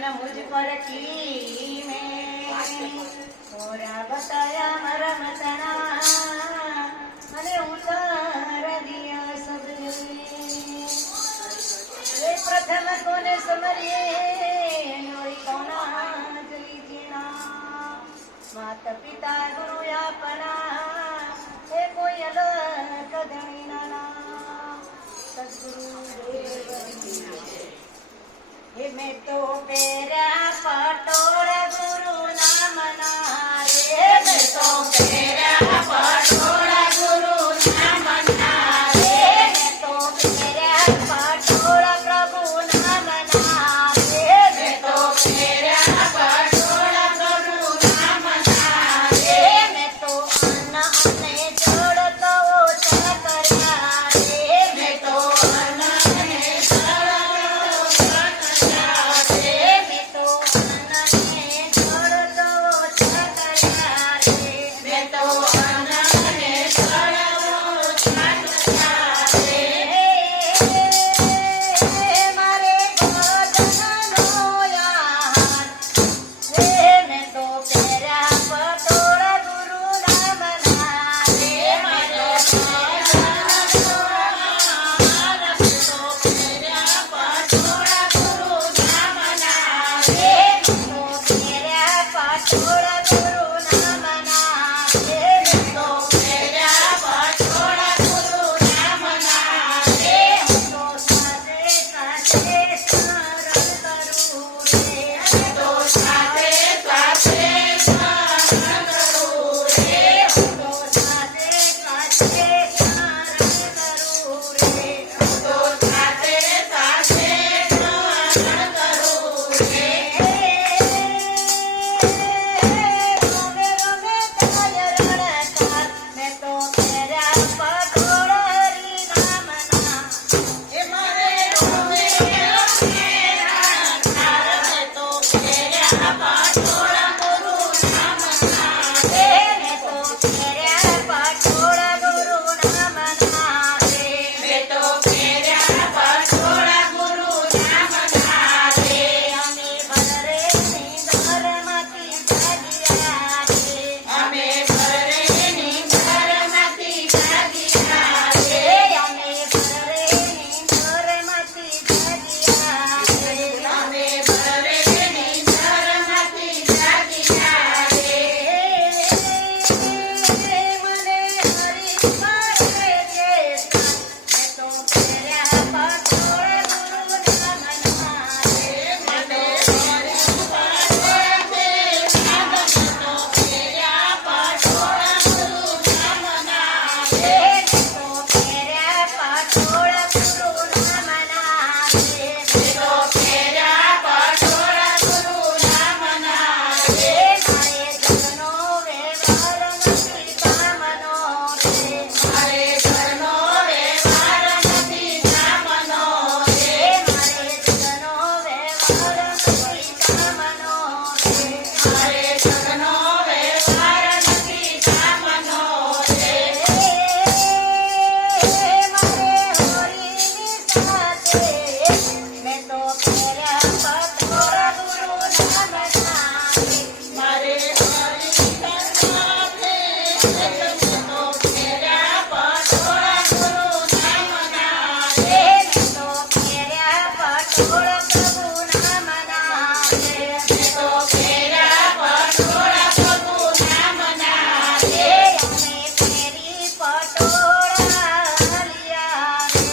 मन मुझ पर की में मोरा बताया मरम तना અને ઉતાર દિયા સબ એ પ્રથમ કોને સમરીએ નોરી કોના જલી જીણા માત પિતા ગુરુ આપના એ કોઈ અલગ ધણી નાના સદગુરુ દેવ એ મેં તો પેરા પટોળા ગુરુ નામ ના રે મેં તો પેરા પટોળા ગુરુ નામ ના રે મેં તો પેરા પટોળા પ્રભુ નામ ના રે મેં તો પેરા પટોળા પ્રભુ નામ ના રે મેં તો અન્ન અને જળ તો ઓછા કર્યા રે મેં તો અન્ન અને જળ ઓછા કર્યા રે મેં તો અન્ન અને જળ તો ઓછા કર્યા રે મેં તો અન્ન અને જળ ઓછા કર્યા રે મારે ભજનનો યાદ રે મેં તો પેરા પટોળા ગુરુ નામ ના રે મારે ભજનનો યાદ મેં તો પેરા પટોળા ગુરુ નામ ના રે મેં તો પેરા પટોળા ગુરુ નામ ના રે મેં તો પેરા પટોળા ગુરુ નામ ના રે હું તો સાથે સાથે સ્મરણ કરું રે હું તો સાથે સાથે સ્મરણ કરું રે હું તો સાથે સાથે સ્મરણ કરું રે હું તો સાથે સાથે સ્મરણ કરું રે રોમે રોમે તાય રણકાર મેં તો પેરા પટોળા રી નામ ના એ મારે રોમે રોમે રણકાર મેં તો પેરા પટોળા ગુરુ નામ ના રે મેં તો પેરા પટોળા ગુરુ નામ ના રે મેં તો પેરા પટોળા ગુરુ નામ ના રે અમે ભરે નિંદરમાંથી જાગ્યા રે અમે ભરે નિંદરમાંથી જાગ્યા રે અમે ભરે નિંદરમાંથી જાગ્યા રે અમે ભરે નિંદરમાંથી જાગ્યા રે મને હરી કરે છે મેં તો પેરા પટોળા ગુરુ નામ ના રે મને હરી કરે છે નામ મેં તો પેરા પટોળા ગુરુ નામ ના રે મેં તો પેરા પટોળા ગુરુ નામ ના રે મેં તો પેરા પટોળા ગુરુ નામ ના રે મારે ઘરનો વ્યવહાર નથી કામનો રે મારે ઘરનો વ્યવહાર નથી કામનો રે મારે ઘરનો વ્યવહાર નથી કામનો રે મારે ઘરનો વ્યવહાર નથી કામનો રે મારે હોરીની સાથે મેં તો પેરા પટોળા ગુરુ નામ ના રે મારે હોરીની સાથે મેં તો પેરા પટોળા ગુરુ નામ ના રે મેં તો પેરા પટોળા પ્રભુ નામ ના રે મેં તો પેરા પટોળા પ્રભુ નામ ના રે અમે પેરી પટોળા લિયા રે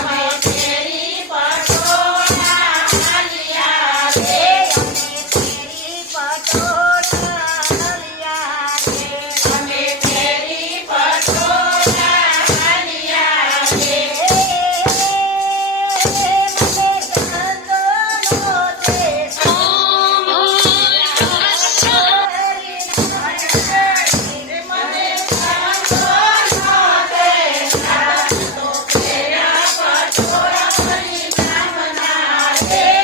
અમે પેરી પટોળા લિયા રે અમે પેરી પટોળા લિયા રે અમે પેરી પટોળા લિયા રે મને